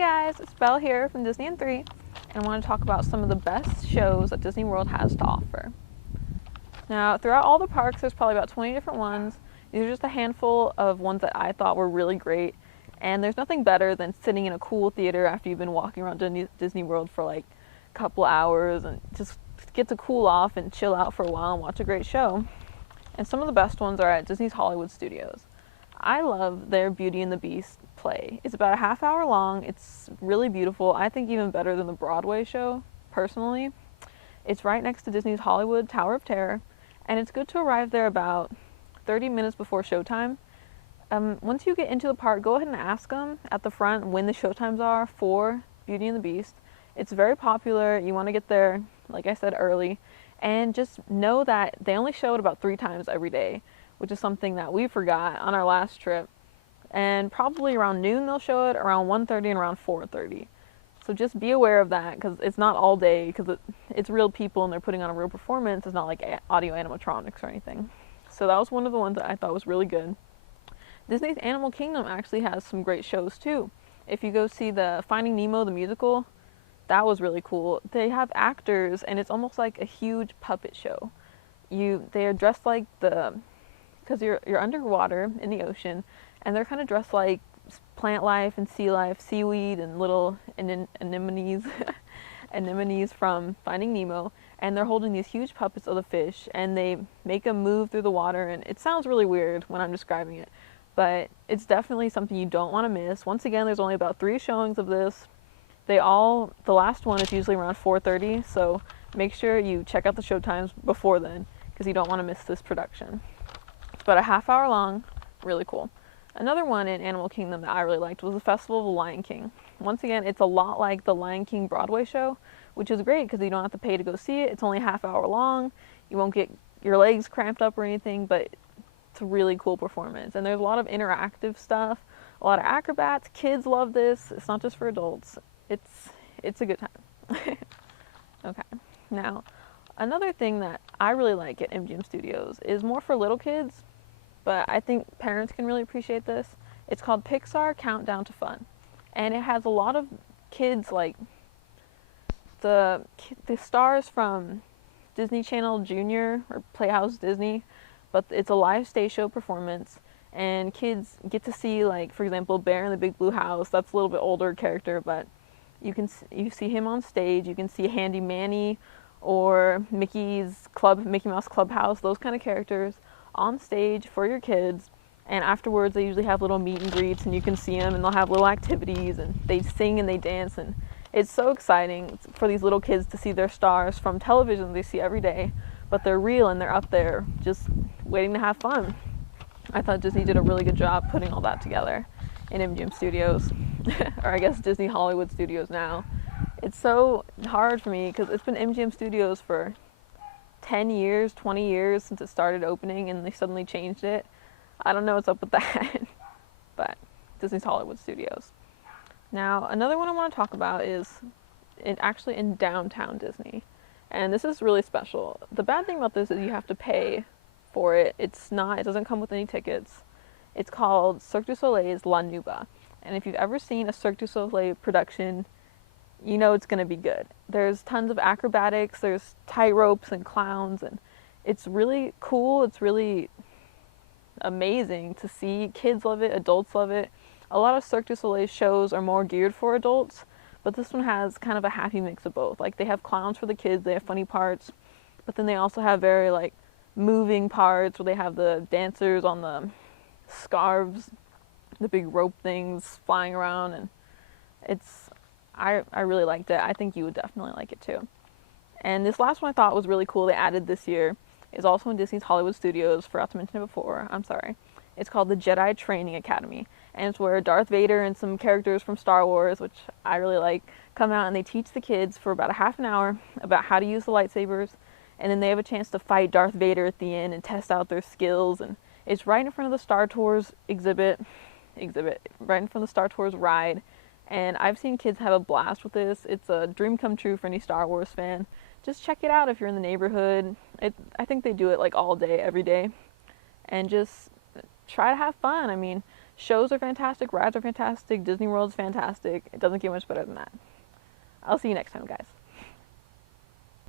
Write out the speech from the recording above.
guys, it's Belle here from Disney in 3, and I want to talk about some of the best shows that Disney World has to offer. Now, throughout all the parks, there's probably about 20 different ones. These are just a handful of ones that I thought were really great, and there's nothing better than sitting in a cool theater after you've been walking around Disney World for like a couple hours and just get to cool off and chill out for a while and watch a great show. And some of the best ones are at Disney's Hollywood Studios. I love their Beauty and the Beast play. It's about a half hour long. It's really beautiful. I think even better than the Broadway show, personally. It's right next to Disney's Hollywood Tower of Terror, and it's good to arrive there about 30 minutes before showtime. Once you get into the park, go ahead and ask them at the front when the showtimes are for Beauty and the Beast. It's very popular. You want to get there, like I said, early. And just know that they only show it about 3 times every day, which is something that we forgot on our last trip. And probably around noon they'll show it, around 1:30 and around 4:30. So just be aware of that, because it's not all day, because it's real people and they're putting on a real performance. It's not like audio animatronics or anything. So that was one of the ones that I thought was really good. Disney's Animal Kingdom actually has some great shows too. If you go see the Finding Nemo the musical, that was really cool. They have actors, and it's almost like a huge puppet show. They are dressed like because you're underwater in the ocean, and they're kind of dressed like plant life and sea life, seaweed and little anemones, anemones from Finding Nemo, and they're holding these huge puppets of the fish, and they make them move through the water, and it sounds really weird when I'm describing it, but it's definitely something you don't want to miss. Once again, there's only about 3 showings of this. The last one is usually around 4:30, so make sure you check out the show times before then, because you don't want to miss this production. It's about a half hour long, really cool. Another one in Animal Kingdom that I really liked was the Festival of the Lion King. Once again, it's a lot like the Lion King Broadway show, which is great because you don't have to pay to go see it. It's only a half hour long. You won't get your legs cramped up or anything, but it's a really cool performance. And there's a lot of interactive stuff, a lot of acrobats. Kids love this. It's not just for adults. It's a good time. Okay. Now, another thing that I really like at MGM Studios is more for little kids, but I think parents can really appreciate this. It's called Pixar Countdown to Fun, and it has a lot of kids, like the stars from Disney Channel Junior or Playhouse Disney, but it's a live stage show performance, and kids get to see, like, for example, Bear in the Big Blue House. That's a little bit older character, but you see him on stage. You can see Handy Manny or Mickey Mouse Clubhouse, those kind of characters on stage for your kids. And afterwards they usually have little meet and greets, and you can see them, and they'll have little activities, and they sing and they dance, and it's so exciting for these little kids to see their stars from television they see every day, but they're real and they're up there just waiting to have fun. I thought Disney did a really good job putting all that together in MGM Studios, or I guess Disney Hollywood Studios now. It's so hard for me because it's been MGM Studios for 10 years, 20 years since it started opening, and they suddenly changed it. I don't know what's up with that, but Disney's Hollywood Studios. Now, another one I want to talk about is actually in downtown Disney, and this is really special. The bad thing about this is you have to pay for it. It doesn't come with any tickets. It's called Cirque du Soleil's La Nuba, and if you've ever seen a Cirque du Soleil production, you know it's going to be good. There's tons of acrobatics, there's tight ropes and clowns, and it's really cool. It's really amazing to see. Kids love it, adults love it. A lot of Cirque du Soleil shows are more geared for adults, but this one has kind of a happy mix of both. Like, they have clowns for the kids, they have funny parts, but then they also have very, like, moving parts where they have the dancers on the scarves, the big rope things flying around, and I really liked it. I think you would definitely like it too. And this last one I thought was really cool, they added this year, is also in Disney's Hollywood Studios. Forgot to mention it before, I'm sorry. It's called the Jedi Training Academy, and it's where Darth Vader and some characters from Star Wars, which I really like, come out and they teach the kids for about a half an hour about how to use the lightsabers, and then they have a chance to fight Darth Vader at the end and test out their skills. And it's right in front of the Star Tours exhibit, right in front of the Star Tours ride, and I've seen kids have a blast with this. It's a dream come true for any Star Wars fan. Just check it out if you're in the neighborhood. I think they do it like all day, every day, and just try to have fun. I mean, Shows are fantastic, rides are fantastic, Disney World's fantastic. It doesn't get much better than that. I'll see you next time, guys.